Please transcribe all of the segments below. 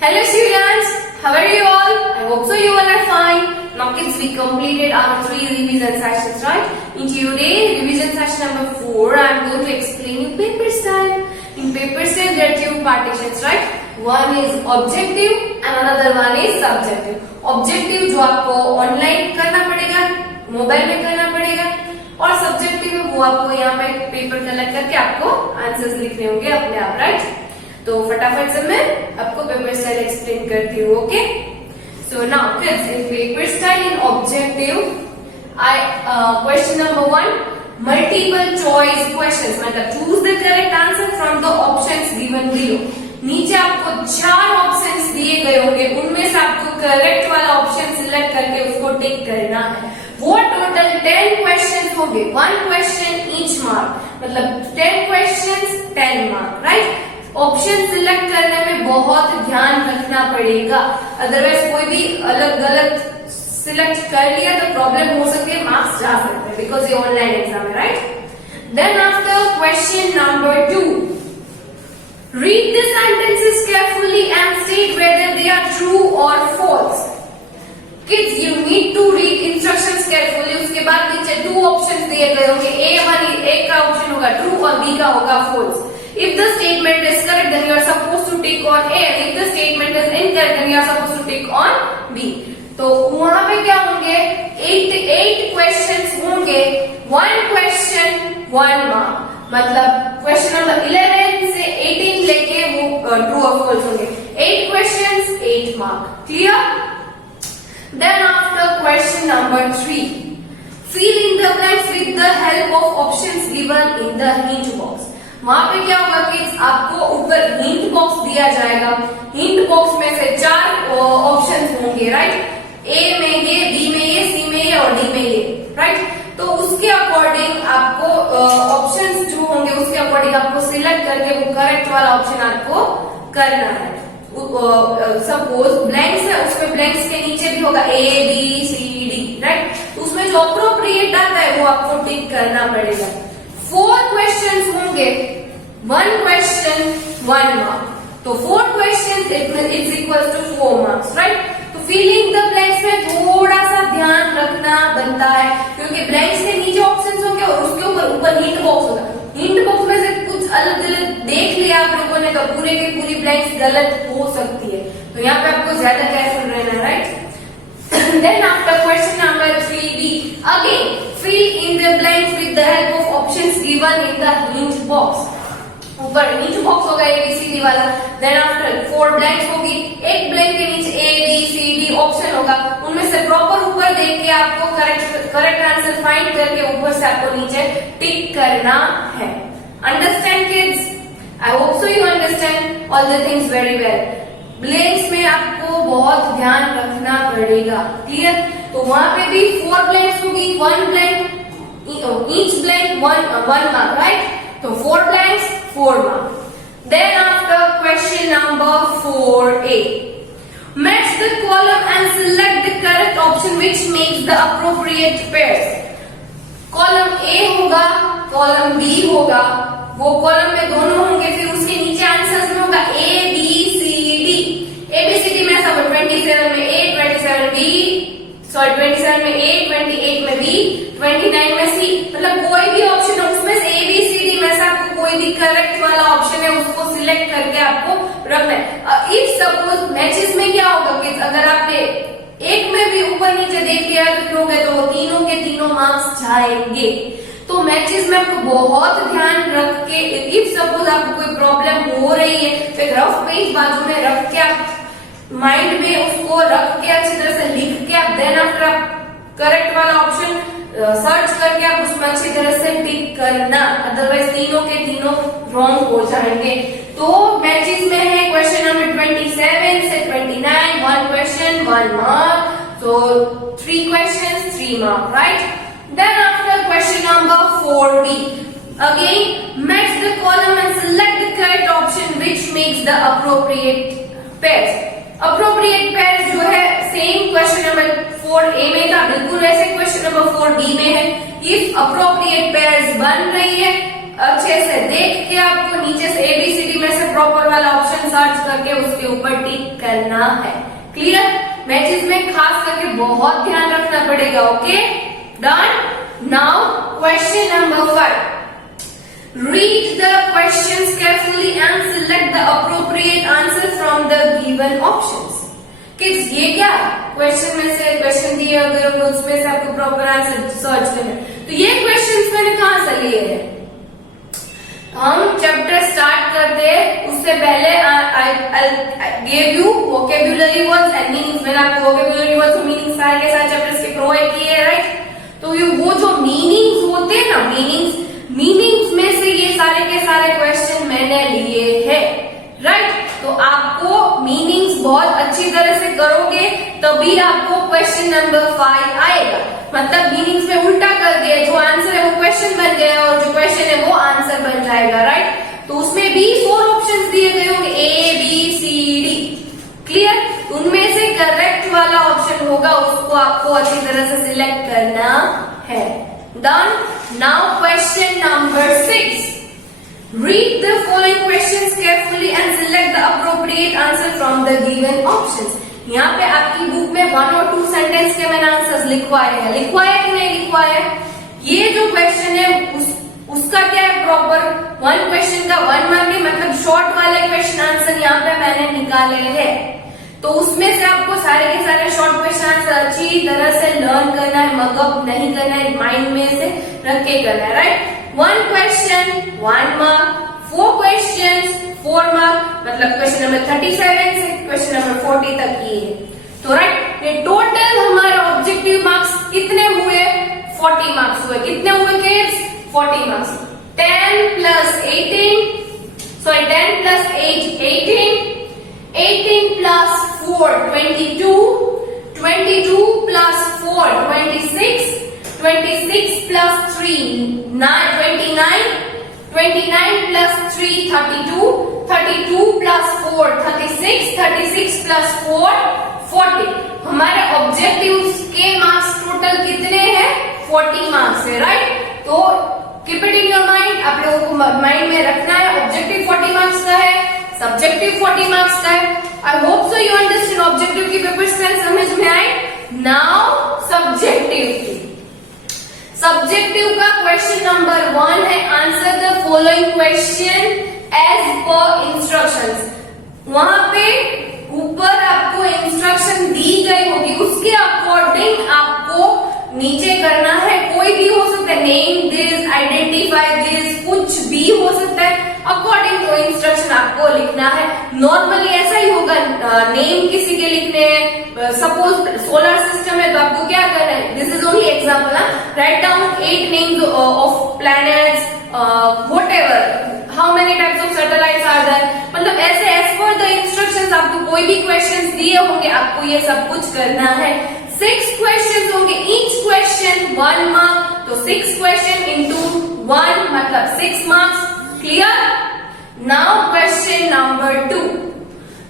Hello students, how are you all? I hope so you all are fine. Now kids, we completed our 3 revision sessions, right? In today revision session number 4, I am going to explain you paper style. In paper style there are 2 partitions, right? One is objective and another one is subjective. Objective जो आपको online करना पड़ेगा, mobile में करना पड़ेगा, और subjective वो आपको यहाँ पे पेपर कलेक्ट करके आपको आंसर्स लिखने होंगे अपने आप, राइट? तो फटाफट से मैं आपको पेपर स्टाइल एक्सप्लेन करती हूँ, okay? So now kids, in paper style in objective question number 1, multiple choice questions, मतलब choose the correct answer from the options given below. नीचे आपको 4 ऑप्शंस दिए गए होंगे, उनमें से आपको करेक्ट वाला ऑप्शन सिलेक्ट करके उसको टिक करना है। वो टोटल 10 क्वेश्चन होंगे, 1 क्वेश्चन ईच मार्क, मतलब 10 question 10 mark, right? Option select करने में बहुत ध्यान रखना पड़ेगा, अदरवाइज कोई भी अलग गलत सिलेक्ट कर लिया तो प्रॉब्लम हो सकती है, मार्क्स जा सकते हैं, बिकॉज ये ऑनलाइन एग्जाम है, right? Then after question number 2, read the sentences carefully and state whether they are true or false. Kids, you need to read instructions carefully. उसके बाद नीचे 2 ऑप्शंस दिए गए होंगे, एक का ऑप्शन होगा ट्रू और बी का होगा false. If the statement is correct, then you are supposed to tick on A. If the statement is incorrect, then you are supposed to tick on B. तो वहां पे क्या होंगे, 8 क्वेश्चंस होंगे, 1 क्वेश्चन 1 मार्क, मतलब question number 11 से 18 लेके वो ट्रू और फॉल्स होंगे। 8 questions 8 mark, clear? Then after question number 3, fill in the blanks with the help of options given in the hint box. वहां पे क्या होगा किड्स, आपको ऊपर हिंट बॉक्स दिया जाएगा, हिंट बॉक्स में से 4 ऑप्शंस होंगे, राइट? ए में ये, बी में ये, सी में ये और डी में ये, राइट? तो उसके अकॉर्डिंग आपको ऑप्शंस जो होंगे उसके अकॉर्डिंग आपको सिलेक्ट करके वो करेक्ट वाला ऑप्शन आपको करना है। सपोज ब्लैंक्स है, उसमें ब्लैंक्स के नीचे भी होगा A B C D, right? तो उसमें जो अप्रोप्रिएट आता है वो आपको टिक करना पड़ेगा। 4 क्वेश्चंस होंगे, 1 क्वेश्चन 1 मार्क, तो 4 questions is equal to 4 marks, right? तो फिलिंग द ब्लैंक्स में थोड़ा सा ध्यान रखना बनता है, क्योंकि ब्लैंक्स के नीचे ऑप्शंस होंगे और उसके ऊपर हिंट बॉक्स होगा। हिंट बॉक्स में से कुछ अलग गलत देख लिया आप लोगों ने तो पूरे की पूरी ब्लैंक्स गलत हो सकती है, तो यहाँ पे आपको ज्यादा केयरफुल रहना, right? Then after question number 3B, again fill in the blanks with the help of options given in the hint box. ऊपर हिंट बॉक्स होगा ABCD वाला, देन आफ्टर 4 ब्लैंक्स होगी, एक ब्लैंक के नीचे ABCD ऑप्शन होगा, उनमें से प्रॉपर ऊपर देख के आपको करेक्ट आंसर फाइंड करके ऊपर से आपको नीचे टिक करना है। Understand kids? I hope so you understand all the things very well. Blanks में आपको बहुत ध्यान रखना पड़ेगा, क्लियर? तो वहां पे भी 4 ब्लैंक्स होगी, 1 blank, each blank 1 mark, right? तो 4 blanks 4 marks. Then after question number 4A, match the column and select the correct option which makes the appropriate pairs. Column A होगा, कॉलम B होगा, वो column में दोनों होंगे, फिर उसके नीचे आंसर्स में होगा A B C D। ABCD में सब 27 में A, 27 B, सॉरी 27 में A, 28 में B, 29 में C, मतलब कोई भी ऑप्शन है उसमें से ABCD में से आपको कोई भी करेक्ट वाला ऑप्शन है उसको सिलेक्ट करके आपको रखना है। इफ सपोज मैचेस में क्या होगा कि अगर आपने एक में भी ऊपर नीचे देख लिया तो वो तीनों के तीनों मार्क्स जाएंगे। तो मैचेस में आपको बहुत ध्यान रख के, इफ सपोज आपको कोई प्रॉब्लम हो रही है तो एक रफ पेज बाजू में रख के आप माइंड में उसको रख के अच्छी तरह से लिख के आप देन आफ्टर आप करेक्ट वाला ऑप्शन सर्च करके आप उसमें अच्छी तरह से टिक करना, अदरवाइज तीनों के तीनों रॉन्ग हो जाएंगे। तो मैचेस में है क्वेश्चन नंबर 27 से 29, 1 क्वेश्चन 1 मार्क, तो 3 question 3 mark, right? Then after question number 4B, again match the column and select the correct option which makes the appropriate pairs. Appropriate pairs जो है सेम क्वेश्चन नंबर 4A में था, बिल्कुल ऐसे question number 4B में है। If appropriate pairs बन रही है अच्छे से देख के आपको नीचे से ABCD में से प्रॉपर वाला ऑप्शन सर्च करके उसके ऊपर टिक करना है। क्लियर? मैचेस में खास करके बहुत ध्यान रखना पड़ेगा। Okay, done. Now question number 5। Read the questions carefully and select the appropriate answer from the given options. Kids, ये क्या क्वेश्चन में से क्वेश्चन दिए गए होंगे उसमें से आपको प्रॉपर आंसर सर्च करना है। तो ये क्वेश्चंस मैंने कहाँ से लिए हैं? हम चैप्टर स्टार्ट करते हैं उससे पहले I gave you vocabulary words and meanings। मैंने आपको vocabulary words और meanings सारे के सारे चैप्टर्स के प्रोवाइड किए हैं, राइट? तो ये वो जो मीनिंग्स होते हैं ना, मीनिंग्स में से ये सारे के सारे क्वेश्चन मैंने लिए हैं, राइट? तो आपको मीनिंग्स बहुत अच्छी तरह से करोगे तभी आपको क्वेश्चन नंबर 5 आएगा। मतलब मीनिंग्स में उल्टा कर दिया, जो आंसर है वो क्वेश्चन बन गया और जो क्वेश्चन है वो आंसर बन जाएगा, राइट? तो उसमें भी 4 ऑप्शंस दिए गए होंगे A, B, C, D। Clear? उनमें से करेक्ट वाला ऑप्शन होगा, उसको आपको अच्छी तरह से सिलेक्ट करना है। Done. Now question number 6. Read the following questions carefully and select the appropriate answer from the given options. यहाँ पे आपकी बुक में 1 और 2 सेंटेंस के मैंने आंसर्स लिखवाए हैं। लिखवाया कि नहीं लिखवाया? ये जो क्वेश्चन है उसका क्या है प्रॉपर 1 क्वेश्चन का 1 मार्क नहीं, मतलब शॉर्ट वाले क्वेश्चन आंसर यहाँ पे मैंने निकाले हैं। तो उसमें से आपको सारे के सारे शॉर्ट क्वेश्चन आंसर अच्छी तरह से लर्न करना है, मगअप नहीं करना है, माइंड में से रख के करना है, right? 1 question 1 mark, 4 questions 4 mark, मतलब क्वेश्चन नंबर 37 से क्वेश्चन नंबर 40 तक ये है। तो राइट, ये टोटल हमारे ऑब्जेक्टिव मार्क्स कितने हुए? 40 मार्क्स हुए। कितने हुए kids? 40 marks. 10 plus 18 10 plus 8 18 18 plus 4 22 22 plus 4 26 26 plus 3 29 29 plus 3 32 32 plus 4 36 36 plus 4 40। हमारे ऑब्जेक्टिव्स के मार्क्स टोटल कितने हैं? 40 मार्क्स है, राइट? तो keep it in your mind, आप लोगों को माइंड में रखना है ऑब्जेक्टिव 40 मार्क्स का है, सब्जेक्टिव 40 मार्क्स का है। I hope so you understand objective की पेपर स्टाइल समझ में आए। नाउ सब्जेक्टिव का क्वेश्चन नंबर 1 है answer the following question as per instructions. वहां पे ऊपर आपको इंस्ट्रक्शन दी गई होगी, उसके अकॉर्डिंग आपको नीचे करना है। कोई भी हो सकता है, नेम दिस, आइडेंटिफाई दिस, कुछ भी हो सकता है। अकॉर्डिंग टू इंस्ट्रक्शन आपको लिखना है। नॉर्मली ऐसा ही होगा, नेम किसी के लिखने हैं, सपोज सोलर सिस्टम है तो आपको क्या करना है? This is only example. Write down 8 names of planets, whatever, how many types of satellites are there. मतलब ऐसे एज पर द इंस्ट्रक्शंस आपको कोई भी क्वेश्चंस दिए होंगे आपको ये सब कुछ करना है। 6 क्वेश्चंस होंगे, ईच क्वेश्चन 1 मार्क, तो 6 क्वेश्चन इंटू 1 मतलब 6 marks. Clear? Now question number 2,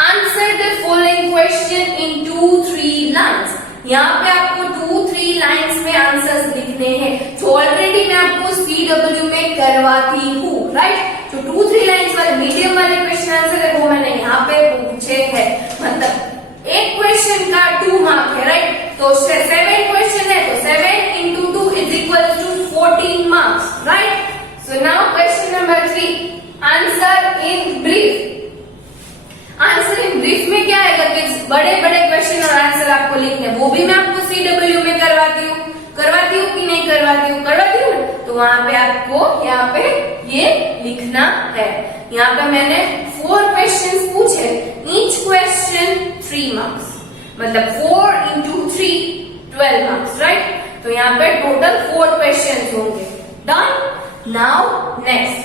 answer the following question in 2-3 lines. यहाँ पे आपको 2-3 लाइन्स में आंसर्स लिखने हैं, जो ऑलरेडी मैं आपको CW में करवाती हूँ, राइट? जो 2-3 लाइन्स वाले मीडियम वाले क्वेश्चन आंसर है वो मैंने यहाँ पे पूछे हैं। मतलब एक क्वेश्चन का 2 मार्क है, राइट? तो 7 क्वेश्चन है तो 7 into 2 is equal to 14 marks, right? So now question number 3, answer in brief। Answer in brief में क्या आएगा कि बड़े बड़े क्वेश्चन और आंसर आपको लिखने, वो भी मैं आपको CW में करवाती हूँ कि नहीं करवाती हूँ, तो वहां पे आपको यहाँ पे ये लिखना है। यहाँ पे मैंने 4 क्वेश्चंस पूछे, ईच क्वेश्चन 3 मार्क्स, मतलब 4 into 3 12 मार्क्स, राइट? तो यहाँ पे टोटल 4 क्वेश्चंस होंगे। Done. Now next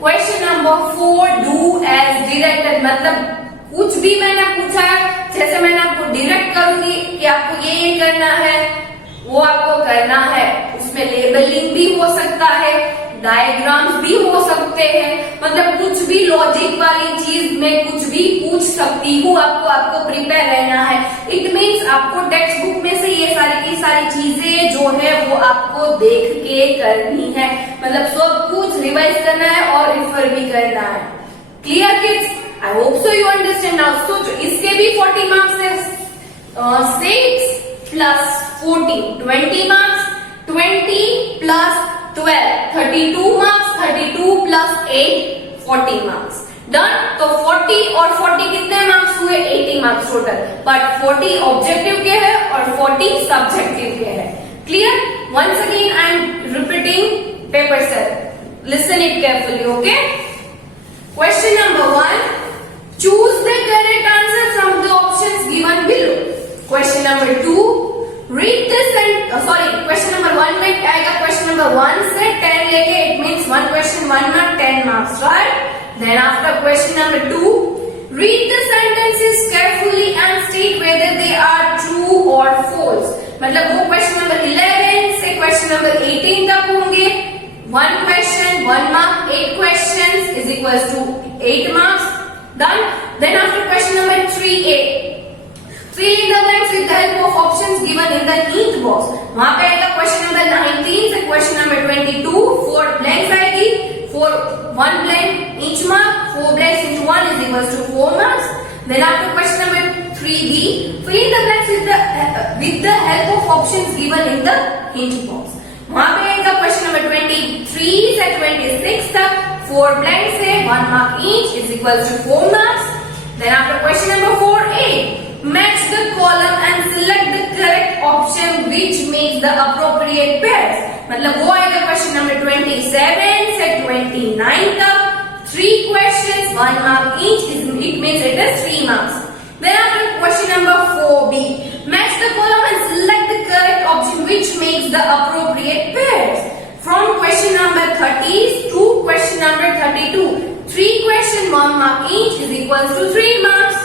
question number 4, do as directed. मतलब कुछ भी मैंने पूछा, जैसे मैंने आपको डायरेक्ट करूंगी कि आपको ये करना है, वो आपको करना है। उसमें लेबलिंग भी हो सकता है, डायग्राम्स भी हो सकते हैं, मतलब कुछ भी लॉजिक वाली चीज में कुछ भी पूछ सकती हूँ। आपको प्रिपेयर रहना है। इट मीन्स आपको टेक्स्ट बुक में से ये सारी की सारी चीजें जो है वो आपको देख के करनी है। मतलब सब कुछ रिवाइज करना है और रिफर भी करना है। Clear kids? I hope so you understand now. सोचो इसके भी 40 मार्क्स है। 6 plus 40 20 marks, 20 plus 12 32 marks, 32 plus 8 40 marks। Done. तो 40 और 40 कितने मार्क्स हुए? 80 मार्क्स टोटल। बट 40 ऑब्जेक्टिव के हैं और 40 सब्जेक्टिव के हैं। Clear? Once again I am repeating paper set, listen it carefully. Okay, question number 1, choose the correct answer from the options given below। Question number 2, read this and question number 1 में क्या आएगा? Question number 1 से 10 लेके it means 1 question 1 mark 10 marks, right? Then after question number 2, read the sentences carefully and state whether they are true or false। मतलब वो question number 11 से question number 18 तक होंगे। 1 question 1 mark, 8 questions is equals to 8 marks। Done। Then after question number 3A, fill in the blanks with the help of options given in the hint box। वहां पे आएगा question number 19 से question number 22, 4 blanks आएगी, 1 blank each mark, 4 blanks into 1 is equals to 4 marks। Then after question number 3B, fill in the blanks with the help of options given in the hint box। वहां पे आएगा question number 23 से 26 तक, 4 blanks है, 1 mark each is equals to 4 marks। Then after question number 4A, match the column and select the correct option which makes the appropriate pairs। मतलब वो आएगा question number 27 से 29 तक, 3 questions 1 mark each, it means it is 3 marks। Then after question number 4B, match the column and select the correct option which makes the appropriate pairs। From question number 30 to question number 32, 3 questions 1 mark each is equals to 3 marks।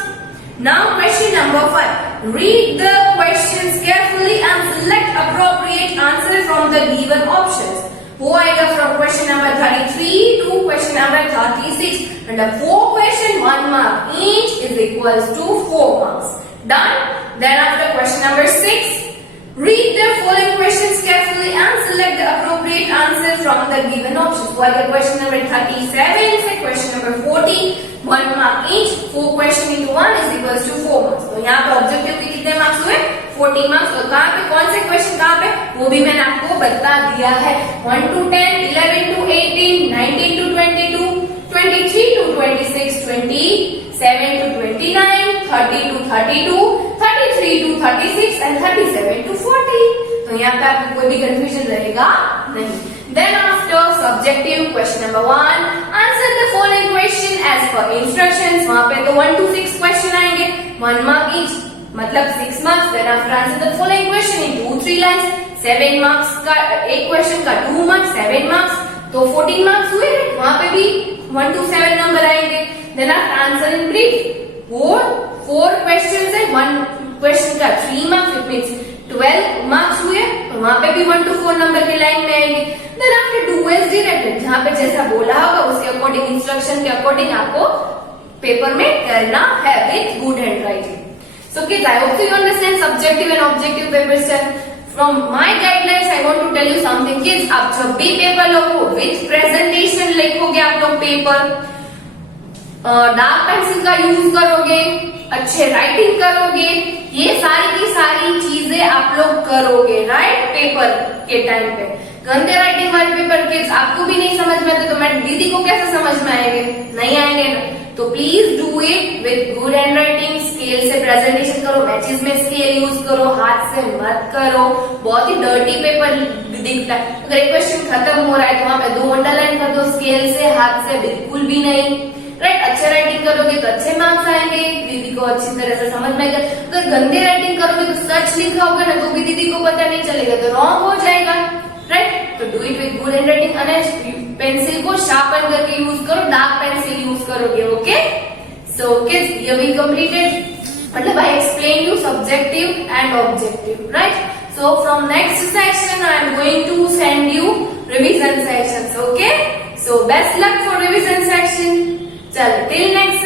Now question number 5, read the questions carefully and select appropriate answer from the given options। वो आएगा from question number 33 to question number 36, and 4 question 1 mark each is equals to 4 marks। Done। Then after question number 6, read the following questions carefully and select the appropriate answer from the given options। वो आएगा question number 37 से question number 40, 1 mark each, 4 question into 1 is equals to 4 marks। तो यहाँ पे objective के कितने marks हुए? 40 marks. और कहाँ पे कौन से क्वेश्चन कहाँ पे, वो भी मैंने आपको बता दिया है। 1 to 10, 11 to 18, 19 to 22, 23 to 26, 27 to 29, 30 to 32, 33 to 36 and 37 to 40। तो यहाँ पे आपको कोई भी कंफ्यूजन रहेगा नहीं। Then after subjective question number 1, answer the following question as per instructions। वहां पे तो 1 to 6 question आएंगे, 1 mark each, मतलब 6 marks। Then after answer the following question in 2-3 lines, 7 marks का एक question का 2 marks, 7 marks, तो 14 marks हुए। वहां पे भी 1 to 7 नंबर आएंगे। Then after answer in brief, 4 questions है, 1 question का 3 marks, it means 12 मार्क्स हुए। तो वहां पे भी 1 to 4 नंबर की लाइन में आएंगे। Then after do as directed, जहां पे जैसा बोला होगा उसके अकॉर्डिंग, इंस्ट्रक्शन के अकॉर्डिंग आपको पेपर में करना है with good hand writing. So kids, I hope you understand subjective and objective paper set. From my guidelines I want to tell you something kids, आप जब भी पेपर लोगो विथ प्रेजेंटेशन लिखोगे, आप लोग पेपर डार्क पेंसिल का use करोगे, अच्छे writing करोगे, ये सारी की सारी चीजें आप लोग करोगे, राइट? पेपर के टाइम पे गंदे राइटिंग वाले पेपर के आपको भी नहीं समझ में आते तो मैं दीदी को कैसे समझ में आएंगे? नहीं आएंगे ना। तो please do it with good hand writing, scale से प्रेजेंटेशन करो, मैचेस में स्केल यूज करो, हाथ से मत करो। बहुत ही डर्टी पेपर दिखता है। अगर एक क्वेश्चन खत्म हो रहा है तो वहां पे 2 अंडरलाइन कर दो, स्केल से, हाथ से बिल्कुल भी नहीं, राइट? अच्छे राइटिंग करोगे तो अच्छे मार्क्स आएंगे, दीदी को अच्छी तरह से समझ में आएगा। अगर गंदे राइटिंग करोगे तो सच लिखा होगा ना तो भी दीदी को पता नहीं चलेगा, तो रॉन्ग हो जाएगा, राइट? तो do it with good hand writing. Pencil को शार्पन करके यूज करो, डार्क पेंसिल यूज करोगे। ओके, सो किड्स, ये वी कंप्लीटेड, मतलब I explain you subjective and objective, right? So from next section I am going to send you revision section. Okay, so best luck for revision section. चल, till next